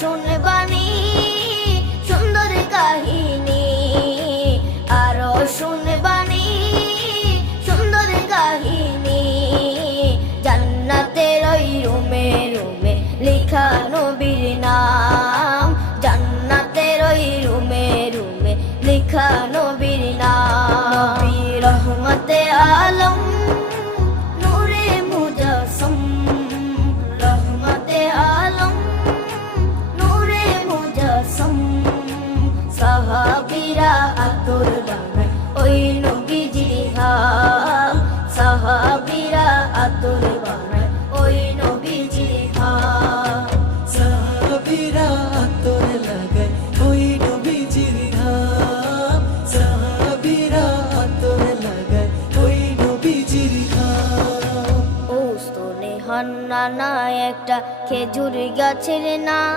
শুনবানি সুন্দর কাহিনী, আরো শুনবানি সুন্দর কাহিনী। জান্নাতের ওই রুমে রুমে লেখা নবীর নাম, জান্নাতের ওই রুমে রুমে লেখা নবীর নাম। নবী রহমতে আলম নূরে মুজাসসম, রহমতে আলম নূরে মুজাসসম। সাহাবীরা আতর বানায় ওই নবীজির ঘাম, সাহাবীরা আতর বানায় ওই নবীজির ঘাম। সাহাবীরা আতর লাগায় ওই নবীজির ঘাম, সাহাবীরা আতর লাগায় ওই নবীজির ঘাম। ও স্তনে হান্নানা একটা খেজুর গাছের নাম।